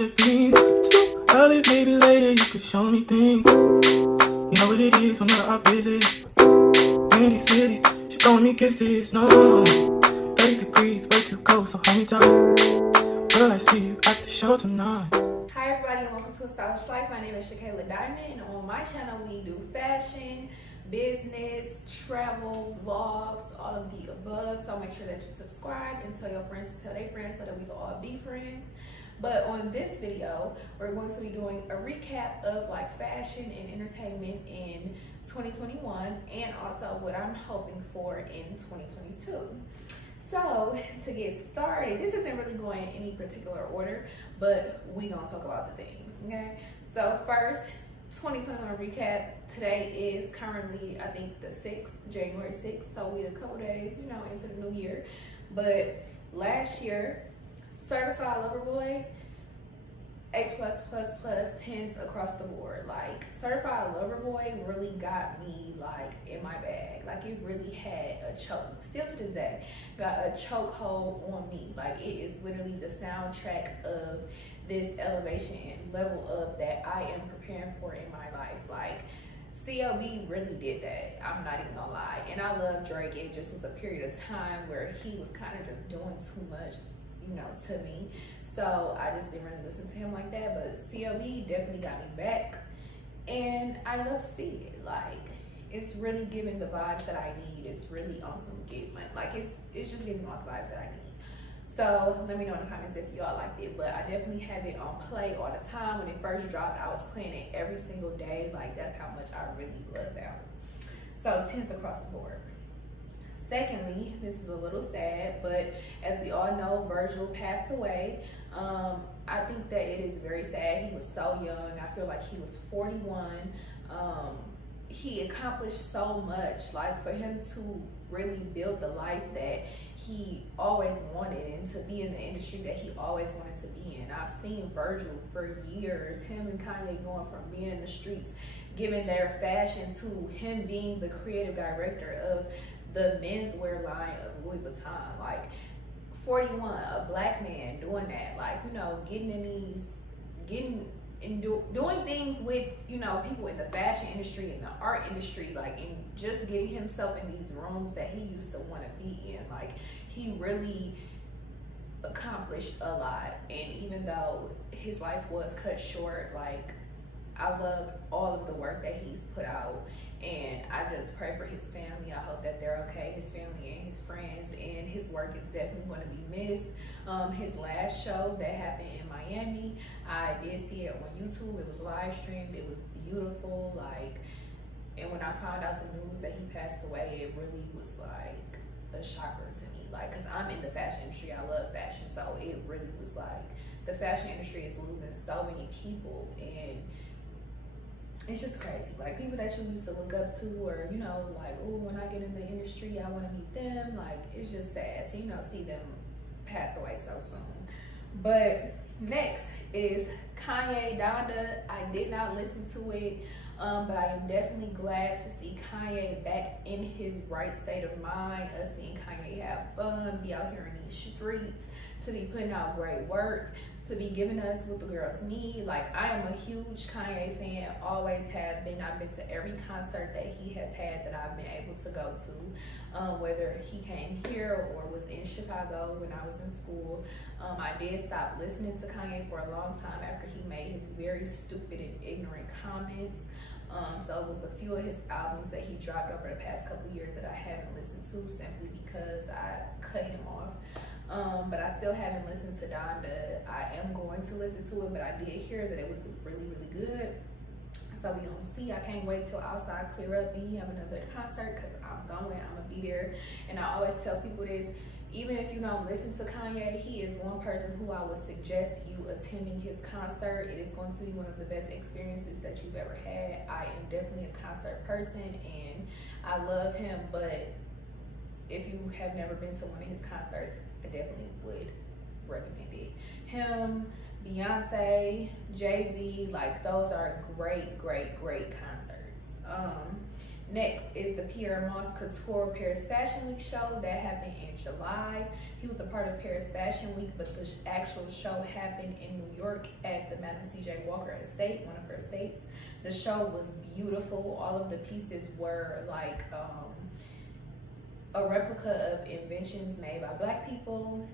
might have been too early, maybe later you could show me things. You know what it is whenever I visit Windy City, she throwing me kisses, no 30 degrees, way too cold, so hold me tight. Will I see you at the show tonight? Hi everybody and welcome to A Stylish Life. My name is ShaKayla and on my channel we do fashion, business, travel, vlogs, all of the above. So make sure that you subscribe and tell your friends to tell their friends so that we can all be friends. But on this video, we're going to be doing a recap of like fashion and entertainment in 2021 and also what I'm hoping for in 2022. So to get started, this isn't really going in any particular order, but we gonna talk about the things, okay? So first, 2021 recap. Today is currently, I think, the 6th, January 6th. So we're a couple days, you know, into the new year. But last year, certified lover boy, A+++, 10s across the board. Like certified lover boy really got me like in my bag. Like it really had a choke, still to this day, got a chokehold on me. Like it is literally the soundtrack of this elevation and level up that I am preparing for in my life. Like CLB really did that. I'm not even gonna lie. And I love Drake. It just was a period of time where he was kind of just doing too much, you know, to me. So I just didn't really listen to him like that. But CLB definitely got me back. And I love to see it. Like it's really giving the vibes that I need. It's really on some get money. Like it's just giving all the vibes that I need. So let me know in the comments if y'all liked it, but I definitely have it on play all the time. When it first dropped, I was playing it every single day. Like that's how much I really love that. So 10s across the board. Secondly, this is a little sad, but as we all know, Virgil passed away. I think that it is very sad. He was so young. I feel like he was 41. He accomplished so much. Like for him to really build the life that he always wanted and to be in the industry that he always wanted to be in. I've seen Virgil for years, him and Kanye going from being in the streets, giving their fashion, to him being the creative director of the menswear line of Louis Vuitton. Like 41, a black man doing that, like, you know, getting in these, doing things with, you know, people in the fashion industry and the art industry, like, and just getting himself in these rooms that he used to want to be in. Like he really accomplished a lot, and even though his life was cut short, like I love all of the work that he's put out, and I just pray for his family. I hope that they're okay, his family and his friends, and his work is definitely going to be missed. His last show that happened in Miami, I did see it on YouTube. It was live streamed. It was beautiful. Like, and when I found out the news that he passed away, it really was like a shocker to me. Like, cause I'm in the fashion industry, I love fashion, so it really was like the fashion industry is losing so many people, and it's just crazy. Like people that you used to look up to, or you know, like, oh, when I get in the industry, I want to meet them. Like it's just sad to, you know, see them pass away so soon. But next is Kanye, Donda. I did not listen to it, but I am definitely glad to see Kanye back in his right state of mind. Us seeing Kanye have fun, be out here in these streets, to be putting out great work, to be giving us what the girls need. Like I am a huge Kanye fan, always have been. I've been to every concert that he has had that I've been able to go to, whether he came here or was in Chicago when I was in school. I did stop listening to Kanye for a long time after he made his very stupid and ignorant comments. So it was a few of his albums that he dropped over the past couple years that I haven't listened to, simply because I cut him off. But I still haven't listened to Donda. I am going to listen to it, but I did hear that it was really, really good. So we gonna see. I can't wait till outside clear up and he have another concert, because I'm going, I'm gonna be there. And I always tell people this, even if you don't listen to Kanye, he is one person who I would suggest you attending his concert. It is going to be one of the best experiences that you've ever had. I am definitely a concert person and I love him, but if you have never been to one of his concerts, I definitely would recommend it. Him, Beyonce, Jay-Z, like those are great, great, great concerts. Next is the Pierre Couture Paris Fashion Week show that happened in July. He was a part of Paris Fashion Week, but the actual show happened in New York at the Madam C.J. Walker estate, one of her estates. The show was beautiful. All of the pieces were like a replica of inventions made by Black people,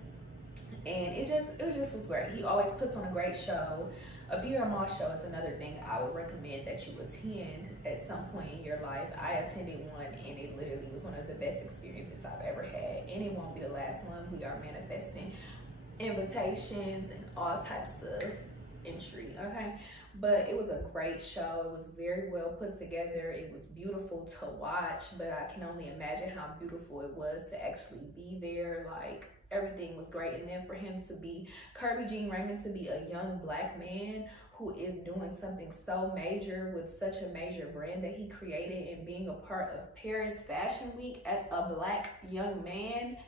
and it just was great. He always puts on a great show. A Pierre show is another thing I would recommend that you attend at some point in your life. I attended one, and it literally was one of the best experiences I've ever had, and it won't be the last one. We are manifesting invitations and all types of entry, okay? But it was a great show. It was very well put together. It was beautiful to watch, but I can only imagine how beautiful it was to actually be there. Like, everything was great. And then for him to be, Kirby Jean Raymond, to be a young Black man who is doing something so major with such a major brand that he created, and being a part of Paris Fashion Week as a Black young man.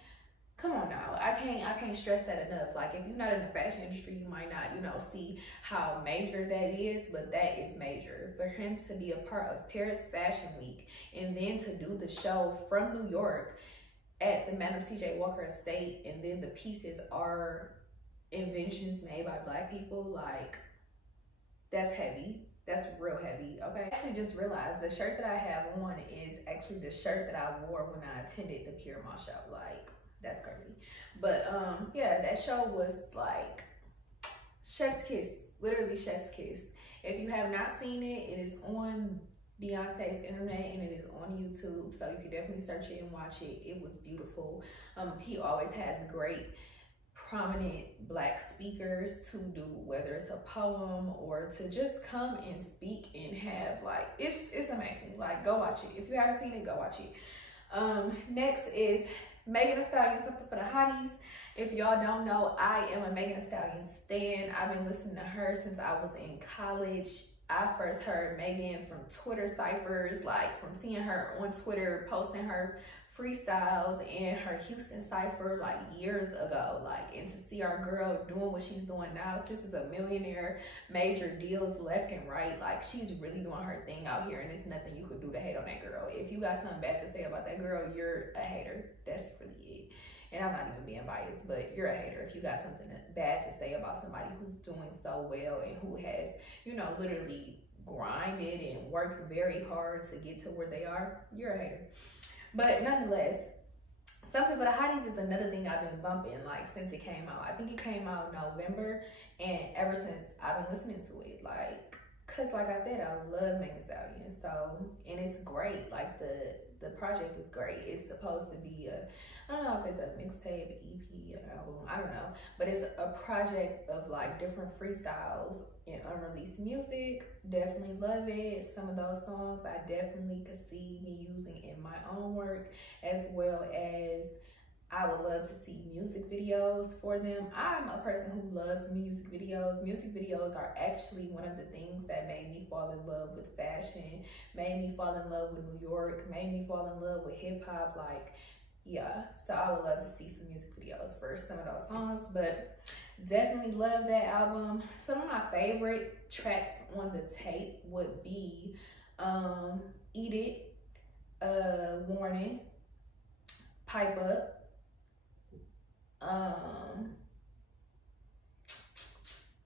Come on now, I can't stress that enough. Like, if you're not in the fashion industry, you might not, you know, see how major that is, but that is major. For him to be a part of Paris Fashion Week and then to do the show from New York at the Madam C.J. Walker estate, and then the pieces are inventions made by Black people, like, that's heavy. That's real heavy, okay? I actually just realized the shirt that I have on is actually the shirt that I wore when I attended the Pierre show. Like, that's crazy. But yeah, that show was like chef's kiss, literally chef's kiss. If you have not seen it, it is on Beyonce's internet and it is on YouTube, so you can definitely search it and watch it. It was beautiful. He always has great prominent Black speakers to do, whether it's a poem or to just come and speak and have, like, it's amazing. Like, go watch it. If you haven't seen it, go watch it. Next is Megan Thee Stallion, something for the hotties. If y'all don't know, I am a Megan Thee Stallion stan. I've been listening to her since I was in college. I first heard Megan from Twitter ciphers, like from seeing her on Twitter posting her freestyles and her Houston cipher like years ago. Like, and to see our girl doing what she's doing now, sis is a millionaire, major deals left and right. Like, she's really doing her thing out here, and there's nothing you could do to hate on that girl. If you got something bad to say about that girl, you're a hater. That's really it. And I'm not even being biased, but you're a hater if you got something bad to say about somebody who's doing so well and who has, you know, literally grinded and worked very hard to get to where they are. You're a hater. But nonetheless, Something for the Hotties is another thing I've been bumping, like, since it came out. I think it came out in November, and ever since I've been listening to it, like, cause like I said, I love Megan Thee Stallion, so, and it's great. Like, the project is great. It's supposed to be a, I don't know if it's a mixtape, EP, album, I don't know, but it's a project of like different freestyles and unreleased music. Definitely love it. Some of those songs I definitely could see me using in my own work, as well as I would love to see music videos for them. I'm a person who loves music videos. Music videos are actually one of the things that made me fall in love with fashion, made me fall in love with New York, made me fall in love with hip hop. Like, yeah, so I would love to see some music videos for some of those songs, but definitely love that album. Some of my favorite tracks on the tape would be Eat It, Warning, Pipe Up,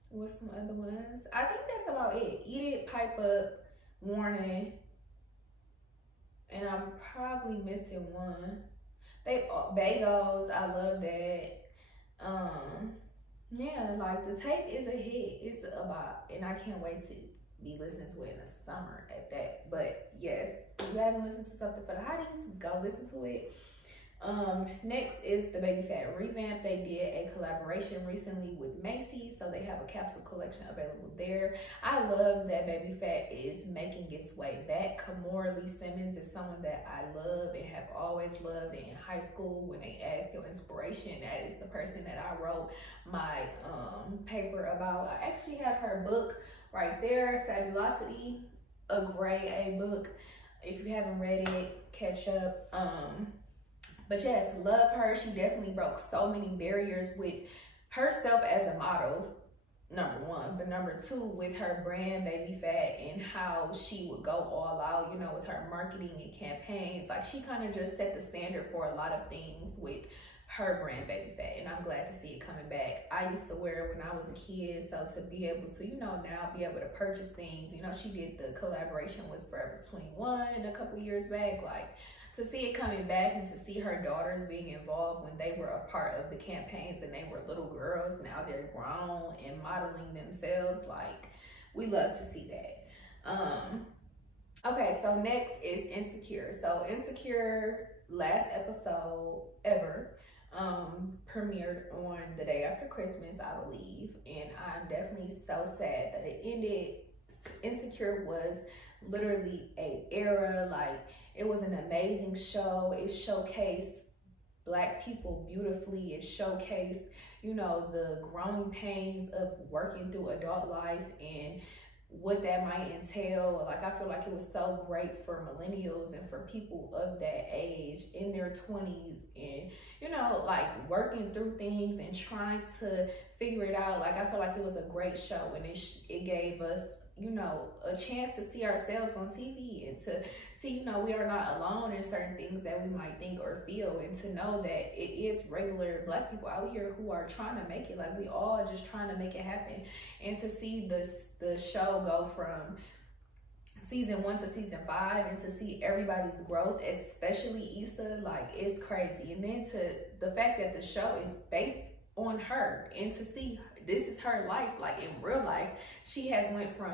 what's some other ones? I think that's about it. Eat It, Pipe Up, Warning, and I'm probably missing one. Bagels, I love that. Yeah, like, the tape is a hit. It's a bop, and I can't wait to be listening to it in the summer at that. But yes, if you haven't listened to Something for the Hotties, go listen to it. Next is the Baby Phat revamp. They did a collaboration recently with Macy's, so they have a capsule collection available there. I love that Baby Phat is making its way back. Kimora Lee Simmons is someone that I love and have always loved. In high school, when they asked your inspiration, that is the person that I wrote my paper about. I actually have her book right there, Fabulosity, a grade A book. If you haven't read it, catch up. But yes, love her. She definitely broke so many barriers with herself as a model. number one, but number two, with her brand Baby Fat and how she would go all out, you know, with her marketing and campaigns. Like, she kind of just set the standard for a lot of things with her brand Baby Fat, and I'm glad to see it coming back. I used to wear it when I was a kid, so to be able to, you know, now be able to purchase things, you know, she did the collaboration with Forever 21 a couple years back. Like, to see it coming back and to see her daughters being involved when they were a part of the campaigns and they were little girls, now they're grown and modeling themselves, like, we love to see that. Okay, so next is Insecure. So Insecure, last episode ever, premiered on the day after Christmas, I believe, and I'm definitely so sad that it ended. Insecure was literally a era. Like, it was an amazing show. It showcased Black people beautifully. It showcased, you know, the growing pains of working through adult life and what that might entail. Like, I feel like it was so great for millennials and for people of that age in their 20s, and, you know, like, working through things and trying to figure it out. Like, I feel like it was a great show, and it gave us, you know, a chance to see ourselves on TV and to see, you know, we are not alone in certain things that we might think or feel, and to know that it is regular Black people out here who are trying to make it. Like, we all just trying to make it happen. And to see the show go from season 1 to season 5 and to see everybody's growth, especially Issa, like, it's crazy. And then to the fact that the show is based on her, and to see this is her life, like, in real life. She has went from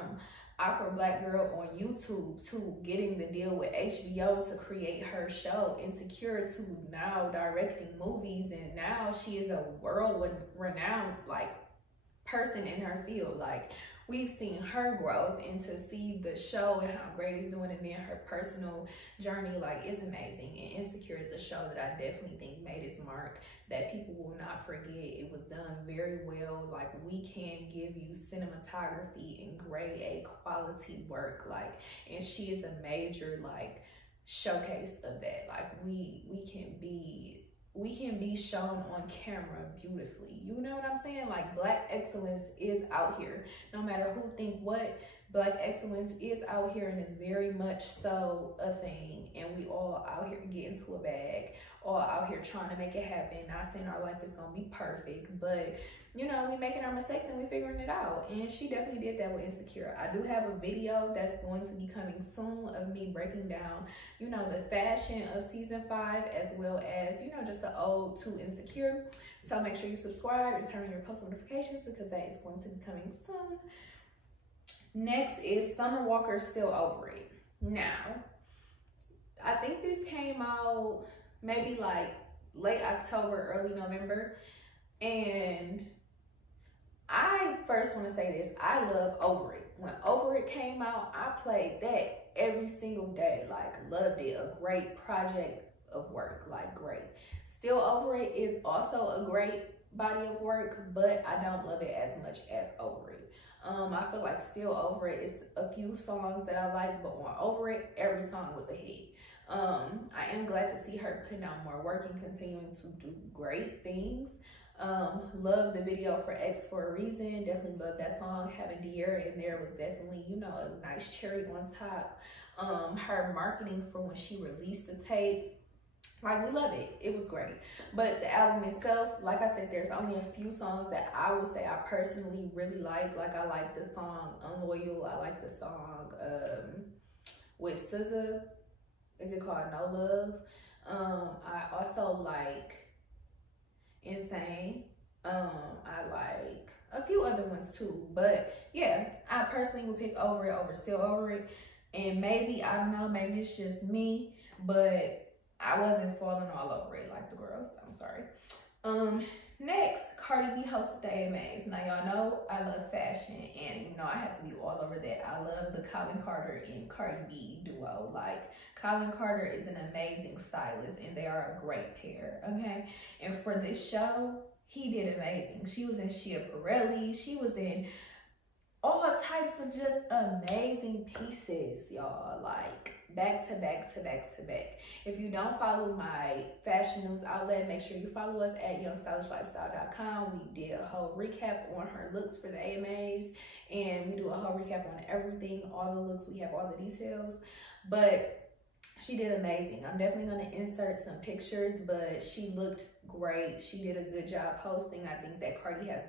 awkward Black girl on YouTube to getting the deal with HBO to create her show Insecure, to now directing movies, and now she is a world renowned, like, person in her field. Like, we've seen her growth, and to see the show and how great it's doing, and then her personal journey, like, it's amazing. And Insecure is a show that I definitely think made its mark, that people will not forget. It was done very well. Like, we can give you cinematography and grade A quality work, like, and she is a major, like, showcase of that. Like, we can be shown on camera beautifully. You know what I'm saying? Like, Black excellence is out here. No matter who think what, Black excellence is out here, and it's very much so a thing. And we all out here getting to a bag, all out here trying to make it happen. Not saying our life is gonna be perfect, but, you know, we making our mistakes and we figuring it out. And she definitely did that with Insecure. I do have a video that's going to be coming soon of me breaking down, you know, the fashion of season 5, as well as, you know, just the ode to Insecure. So make sure you subscribe and turn on your post notifications, because that is going to be coming soon. Next is Summer Walker's Still Over It. Now, I think this came out maybe like late October, early November, and I first want to say this: I love Over It. When Over It came out, I played that every single day. Like, loved it. A great project of work, like, great. Still Over It is also a great body of work, but I don't love it as much as Over It. I feel like Still Over It is a few songs that I like, but on Over It, every song was a hit. I am glad to see her putting out more work and continuing to do great things. Love the video for X for a Reason. Definitely love that song. Having De'Ara in there was definitely, you know, a nice cherry on top. Her marketing for when she released the tape, like, we love it. It was great. But the album itself, like I said, there's only a few songs that I would say I personally really like. Like, I like the song Unloyal. I like the song with SZA. Is it called No Love? I also like Insane. I like a few other ones too. But yeah, I personally would pick Over It over Still Over It. And maybe, I don't know, maybe it's just me, but I wasn't falling all over it like the girls. I'm sorry. Next, Cardi B hosted the AMAs. Now, y'all know I love fashion, and, you know, I had to be all over that. I love the Colin Carter and Cardi B duo. Like, Colin Carter is an amazing stylist, and they are a great pair, okay? And for this show, he did amazing. She was in Shia Pirelli. She was in all types of just amazing pieces, y'all, like back to back to back to back. If you don't follow my fashion news outlet, make sure you follow us at youngstylishlifestyle.com. We did a whole recap on her looks for the AMAs, and we do a whole recap on everything, all the looks, we have all the details. But she did amazing. I'm definitely going to insert some pictures, but she looked great. She did a good job hosting. I think that Cardi has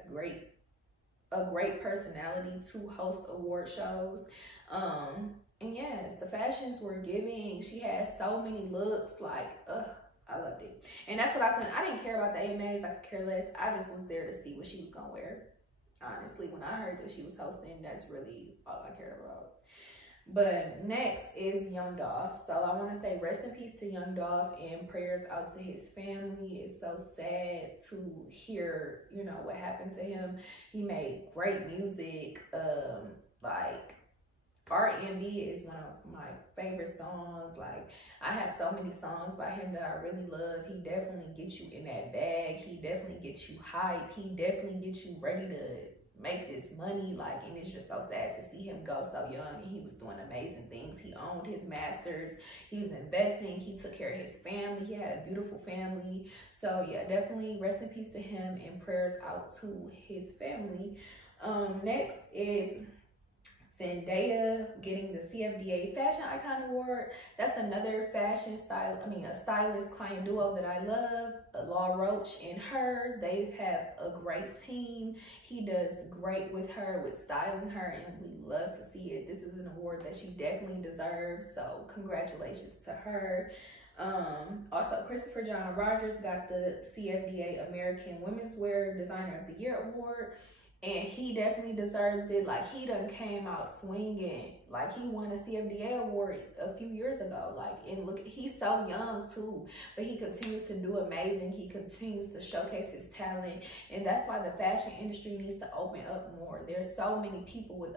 a great personality to host award shows. And yes, the fashions were giving. She had so many looks, like, I loved it. And that's what I didn't care about the AMAs. I could care less. I just was there to see what she was gonna wear. Honestly, when I heard that she was hosting, that's really all I cared about. But next is Young Dolph. So I want to say rest in peace to Young Dolph and prayers out to his family. It's so sad to hear, you know, what happened to him. He made great music. Like R&B is one of my favorite songs. Like, I have so many songs by him that I really love. He definitely gets you in that bag. He definitely gets you hype. He definitely gets you ready to make this money. Like, and it's just so sad to see him go so young, and he was doing amazing things. He owned his masters, he was investing, he took care of his family, he had a beautiful family. So yeah, definitely rest in peace to him and prayers out to his family. Next is Zendaya getting the Cfda Fashion Icon Award. That's another fashion style, a stylist client duo that I love. Law Roach and her, they have a great team. He does great with her, with styling her, and we love to see it. This is an award that she definitely deserves, so congratulations to her. Also, Christopher John Rogers got the Cfda American Women's Wear Designer of the Year Award. And he definitely deserves it. Like, he done came out swinging. Like, he won a CFDA award a few years ago. Like, and look, he's so young too, but he continues to do amazing. He continues to showcase his talent. And that's why the fashion industry needs to open up more. There's so many people with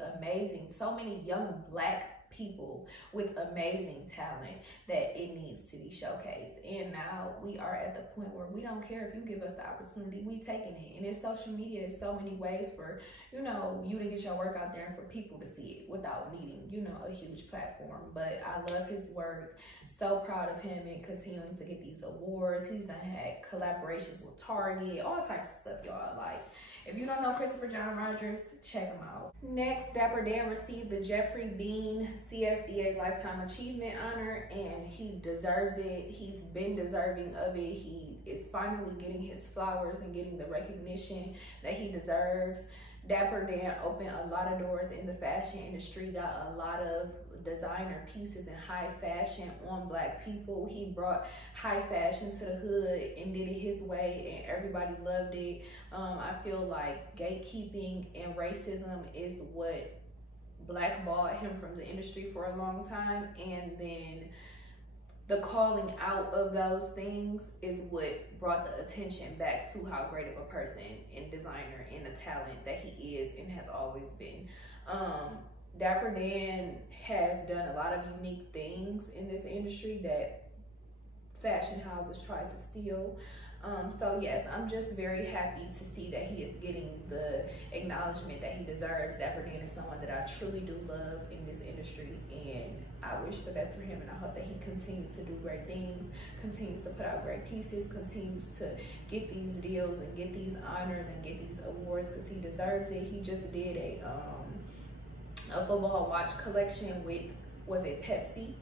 so many young Black people with amazing talent that it needs to be showcased. And now we are at the point where we don't care if you give us the opportunity, we taking it. And it's social media, is so many ways for, you know, you to get your work out there and for people to see it without needing, you know, a huge platform. But I love his work, so proud of him and continuing to get these awards. He's done had collaborations with Target, all types of stuff, y'all. Like, if you don't know Christopher John Rogers, check him out. Next, Dapper Dan received the Jeffrey Bean CFDA Lifetime Achievement Honor, and he deserves it. He's been deserving of it. He is finally getting his flowers and getting the recognition that he deserves. Dapper Dan opened a lot of doors in the fashion industry, got a lot of designer pieces and high fashion on Black people. He brought high fashion to the hood and did it his way, and everybody loved it. I feel like gatekeeping and racism is what blackballed him from the industry for a long time, and then the calling out of those things is what brought the attention back to how great of a person and designer and the talent that he is and has always been. Dapper Dan has done a lot of unique things in this industry that fashion houses try to steal. So yes, I'm just very happy to see that he is getting the acknowledgement that he deserves. Dapper Dan is someone that I truly do love in this industry, and I wish the best for him, and I hope that he continues to do great things, continues to put out great pieces, continues to get these deals and get these honors and get these awards, because he deserves it. He just did a football watch collection with, was it Pepsi?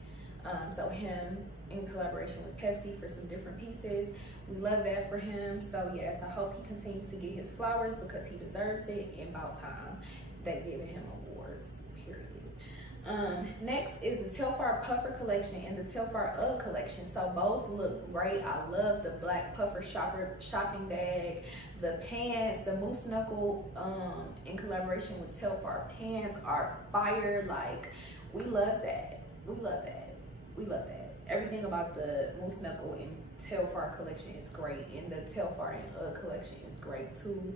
So him in collaboration with Pepsi for some different pieces. We love that for him. So yes, I hope he continues to get his flowers because he deserves it. In about time they giving him awards, period. Next is the Telfar Puffer collection and the Telfar UGG collection. So both look great. I love the black puffer shopping bag. The pants, the moose knuckle in collaboration with Telfar pants are fire. Like, we love that. We love that. We love that. Everything about the moose knuckle and Telfar collection is great, and the Telfar and UGG collection is great too.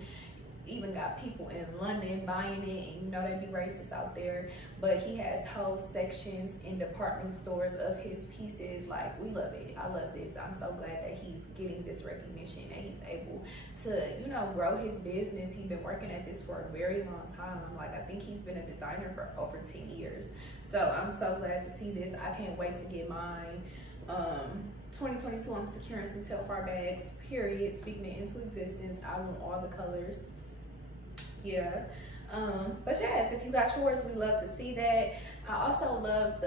even got people in London buying it, and you know they be racist out there, but he has whole sections in department stores of his pieces. Like, we love it. I love this. I'm so glad that he's getting this recognition, that he's able to, you know, grow his business. He's been working at this for a very long time. Like, I think he's been a designer for over 10 years. So I'm so glad to see this. I can't wait to get mine. 2022, I'm securing some Telfar bags, period. Speaking it into existence. I want all the colors. Yeah. But yes, if you got yours, we love to see that. I also love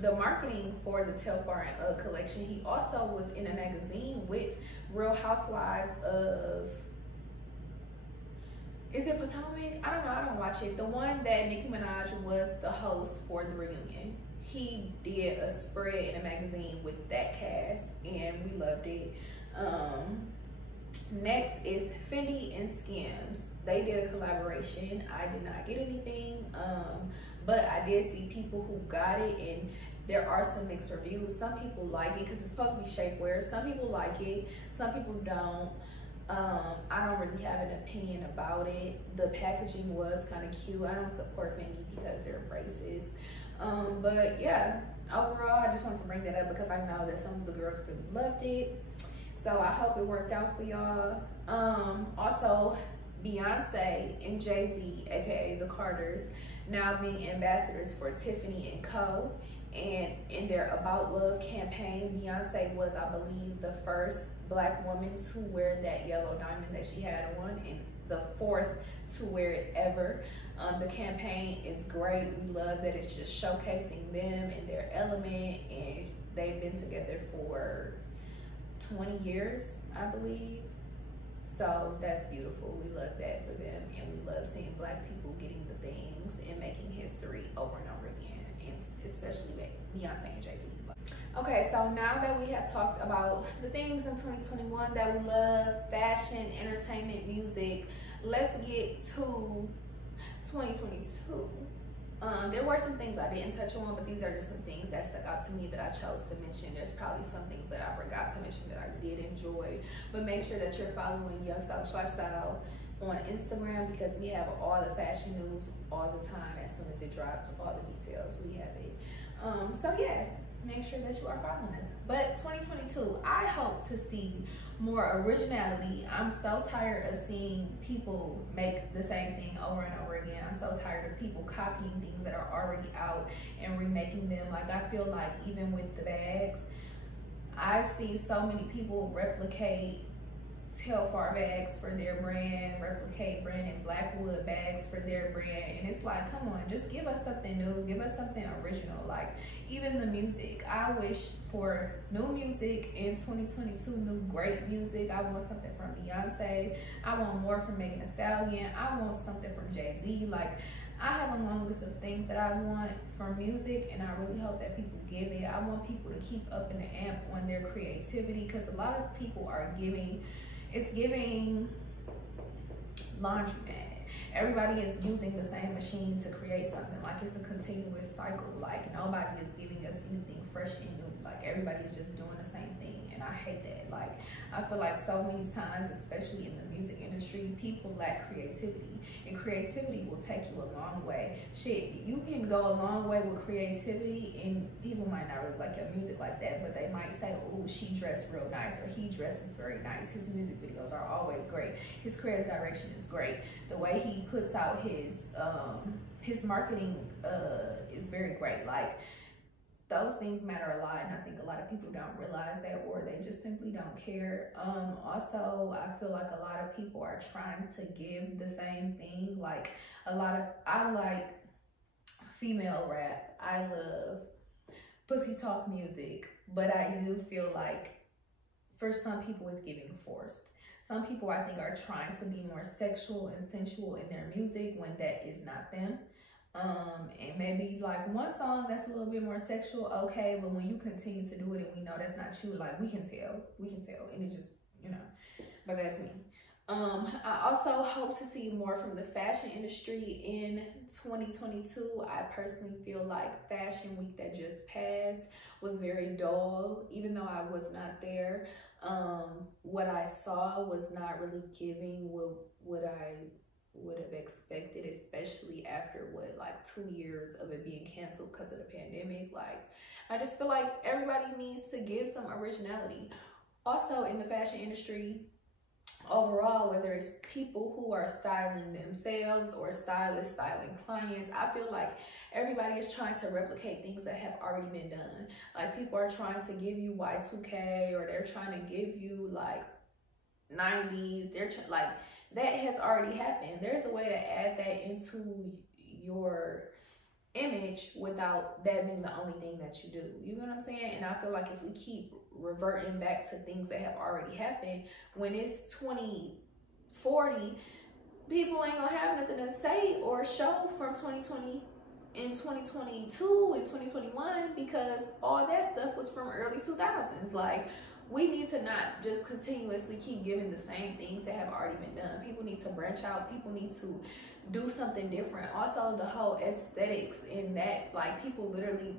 the marketing for the Telfar and UGG collection. He also was in a magazine with Real Housewives of, is it Potomac? I don't know, I don't watch it. The one that Nicki Minaj was the host for the reunion. He did a spread in a magazine with that cast, and we loved it. Next is Fendi and Skims. They did a collaboration. I did not get anything, but I did see people who got it, and there are some mixed reviews. Some people like it because it's supposed to be shapewear. Some people like it, some people don't. I don't really have an opinion about it. The packaging was kind of cute. I don't support Fendi because they're racist. But yeah, overall, I just wanted to bring that up because I know that some of the girls really loved it. So I hope it worked out for y'all. Also, Beyonce and Jay-Z, aka the Carters, now being ambassadors for Tiffany & Co. And in their About Love campaign, Beyonce was, I believe, the first Black woman to wear that yellow diamond that she had on, and the fourth to wear it ever. The campaign is great. We love that it's just showcasing them in their element, and they've been together for 20 years, I believe. So that's beautiful. We love that for them, and we love seeing Black people getting the things and making history over and over again, and especially Beyonce and Jay-Z. Okay, so now that we have talked about the things in 2021 that we love, fashion, entertainment, music, let's get to 2022. There were some things I didn't touch on, but these are just some things that stuck out to me that I chose to mention. There's probably some things that I forgot to mention that I did enjoy, but make sure that you're following Young Stylish Lifestyle on Instagram because we have all the fashion news all the time. As soon as it drops, all the details, we have it. So yes, make sure that you are following us. But 2022, I hope to see more originality. I'm so tired of seeing people make the same thing over and over again. I'm so tired of people copying things that are already out and remaking them. Like, I feel like even with the bags, I've seen so many people replicate Telfar bags for their brand, replicate Brandon Blackwood bags for their brand, and it's like, come on, just give us something new, give us something original. Like, even the music, I wish for new music in 2022, new great music. I want something from Beyonce, I want more from Megan Thee Stallion, I want something from Jay-Z. Like, I have a long list of things that I want from music, and I really hope that people give it. I want people to keep up in the amp on their creativity, because a lot of people are giving, it's giving laundromat. Everybody is using the same machine to create something. Like, it's a continuous cycle. Like, nobody is giving us anything fresh and new. Like, everybody is just doing the same thing, and I hate that. Like, I feel like so many times, especially in the music industry, people lack creativity, and creativity will take you a long way. Shit, you can go a long way with creativity, and people might not really like your music like that, but they might say, oh, she dressed real nice, or he dresses very nice. His music videos are always great. His creative direction is great. The way he puts out his marketing is very great. Like, those things matter a lot, and I think a lot of people don't realize that, or they just simply don't care. Also, I feel like a lot of people are trying to give the same thing. Like, I like female rap, I love pussy talk music, but I do feel like for some people it's giving forced. Some people, I think, are trying to be more sexual and sensual in their music when that is not them. And maybe like one song that's a little bit more sexual, okay, but when you continue to do it and we know that's not you, like, we can tell, and it just, you know, but that's me. I also hope to see more from the fashion industry in 2022. I personally feel like Fashion Week that just passed was very dull, even though I was not there. What I saw was not really giving what I would have expected, especially after like 2 years of it being canceled because of the pandemic. Like, I just feel like everybody needs to give some originality. Also, in the fashion industry overall, whether it's people who are styling themselves or stylists styling clients, I feel like everybody is trying to replicate things that have already been done. Like, people are trying to give you Y2K, or they're trying to give you like 90s. They're like, that has already happened. There's a way to add that into your image without that being the only thing that you do. You know what I'm saying? And I feel like if we keep reverting back to things that have already happened, when it's 2040, people ain't gonna have nothing to say or show from 2020 and 2022 and 2021, because all that stuff was from early 2000s. Like, we need to not just continuously keep giving the same things that have already been done. People need to branch out. People need to do something different. Also, the whole aesthetics in that, like, people literally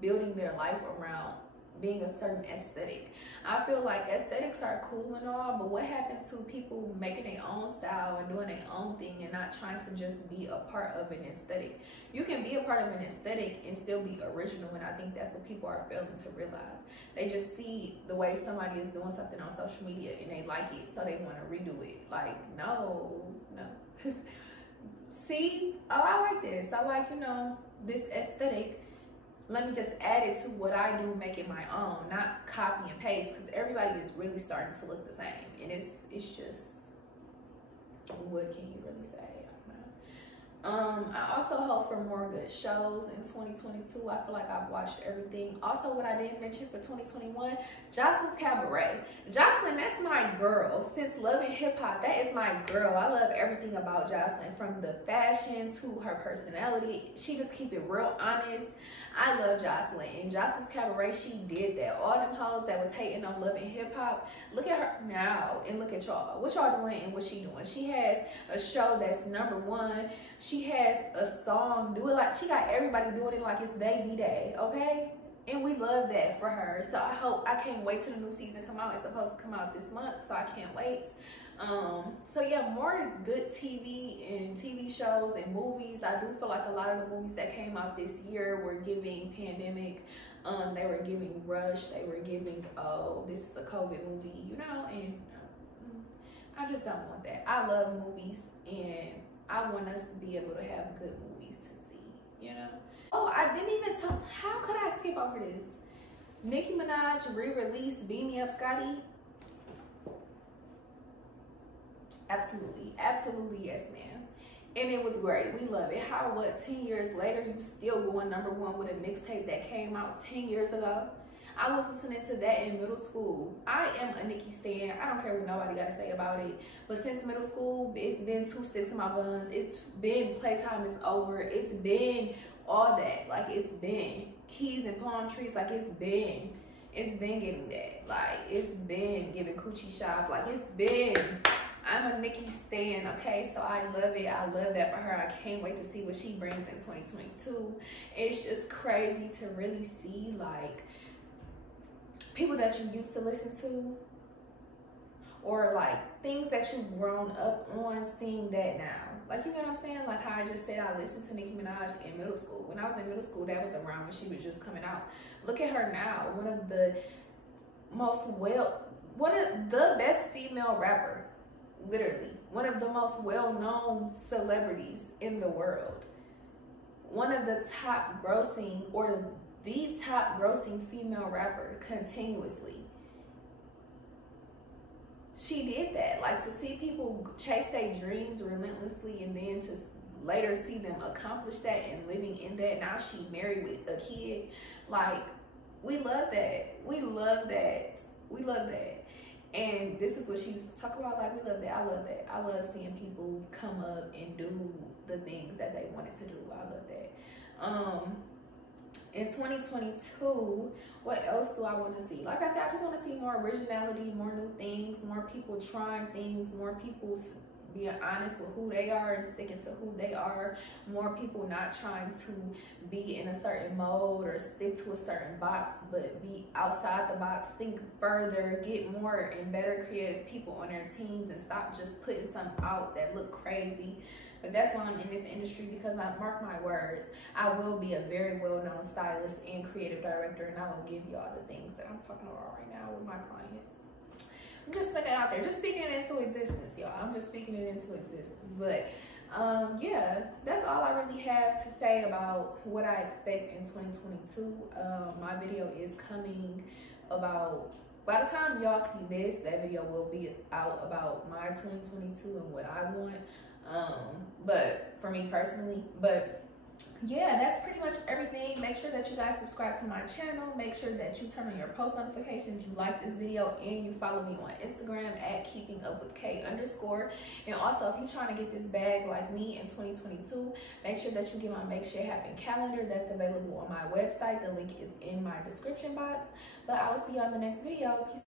building their life around being a certain aesthetic. I feel like aesthetics are cool and all, but what happens to people making their own style and doing their own thing and not trying to just be a part of an aesthetic? You can be a part of an aesthetic and still be original, and I think that's what people are failing to realize. They just see the way somebody is doing something on social media and they like it, so they want to redo it. Like, no. See, oh, I like this. I like, you know, this aesthetic. Let me just add it to what I do, make it my own, not copy and paste, because everybody is really starting to look the same. And it's just, what can you really say? I also hope for more good shows in 2022. I feel like I've watched everything. Also, what I didn't mention for 2021, Jocelyn's Cabaret. Jocelyn, that's my girl. Since Love and Hip Hop, that is my girl. I love everything about Jocelyn, from the fashion to her personality. She just keep it real honest. I love Jocelyn. And Jocelyn's Cabaret, she did that. All them hoes that was hating on Love and Hip Hop, look at her now and look at y'all. What y'all doing and what she doing? She has a show that's #1. She has a song, do it like, she got everybody doing it like it's they be day, okay? And we love that for her. So I can't wait till the new season come out. It's supposed to come out this month, so I can't wait. So yeah, more good TV and TV shows and movies. I do feel like a lot of the movies that came out this year were giving pandemic. They were giving Rush. They were giving, oh, this is a COVID movie, you know, and I just don't want that. I love movies, and I want us to be able to have good movies to see, you know? Oh, I didn't even talk, how could I skip over this? Nicki Minaj re-released Beam Me Up Scotty. Absolutely, absolutely, yes, ma'am. And it was great. We love it. How, what, 10 years later, you still going #1 with a mixtape that came out 10 years ago? I was listening to that in middle school. I am a Nicki stan. I don't care what nobody got to say about it. But since middle school, it's been 2 sticks in my buns. It's been Playtime is Over. It's been all that. Like, it's been Keys and Palm Trees. Like, it's been giving that. Like, it's been giving Coochie Shop. Like, it's been... I'm a Nicki stan, okay? So I love it. I love that for her. I can't wait to see what she brings in 2022. It's just crazy to really see, like, people that you used to listen to, or like things that you've grown up on, seeing that now. Like, you know what I'm saying? Like how I just said I listened to Nicki Minaj in middle school. When I was in middle school, that was around when she was just coming out. Look at her now. One of the best female rapper. Literally, one of the most well-known celebrities in the world. One of the top grossing, or the top grossing female rapper continuously. She did that. Like, to see people chase their dreams relentlessly and then to later see them accomplish that and living in that. Now she married with a kid. Like, we love that. We love that. We love that. And this is what she used to talk about. Like, we love that. I love that. I love seeing people come up and do the things that they wanted to do. I love that. In 2022, what else do I want to see? Like I said, I just want to see more originality, more new things, more people trying things, more people being honest with who they are and sticking to who they are. More people not trying to be in a certain mode or stick to a certain box, but be outside the box, think further, get more and better creative people on their teams, and stop just putting something out that look crazy. But that's why I'm in this industry, because I mark my words, I will be a very well-known stylist and creative director, and I will give you all the things that I'm talking about right now with my clients. I'm just putting it out there, just speaking it into existence, y'all. I'm just speaking it into existence. But yeah, that's all I really have to say about what I expect in 2022. My video is coming about, by the time y'all see this, that video will be out about my 2022 and what I want. But for me personally, but yeah, that's pretty much everything. Make sure that you guys subscribe to my channel. Make sure that you turn on your post notifications, you like this video, and you follow me on Instagram at keepingupwithk_. And also, if you're trying to get this bag like me in 2022, make sure that you get my Make Shit Happen calendar. That's available on my website. The link is in my description box. But I will see you on the next video. Peace.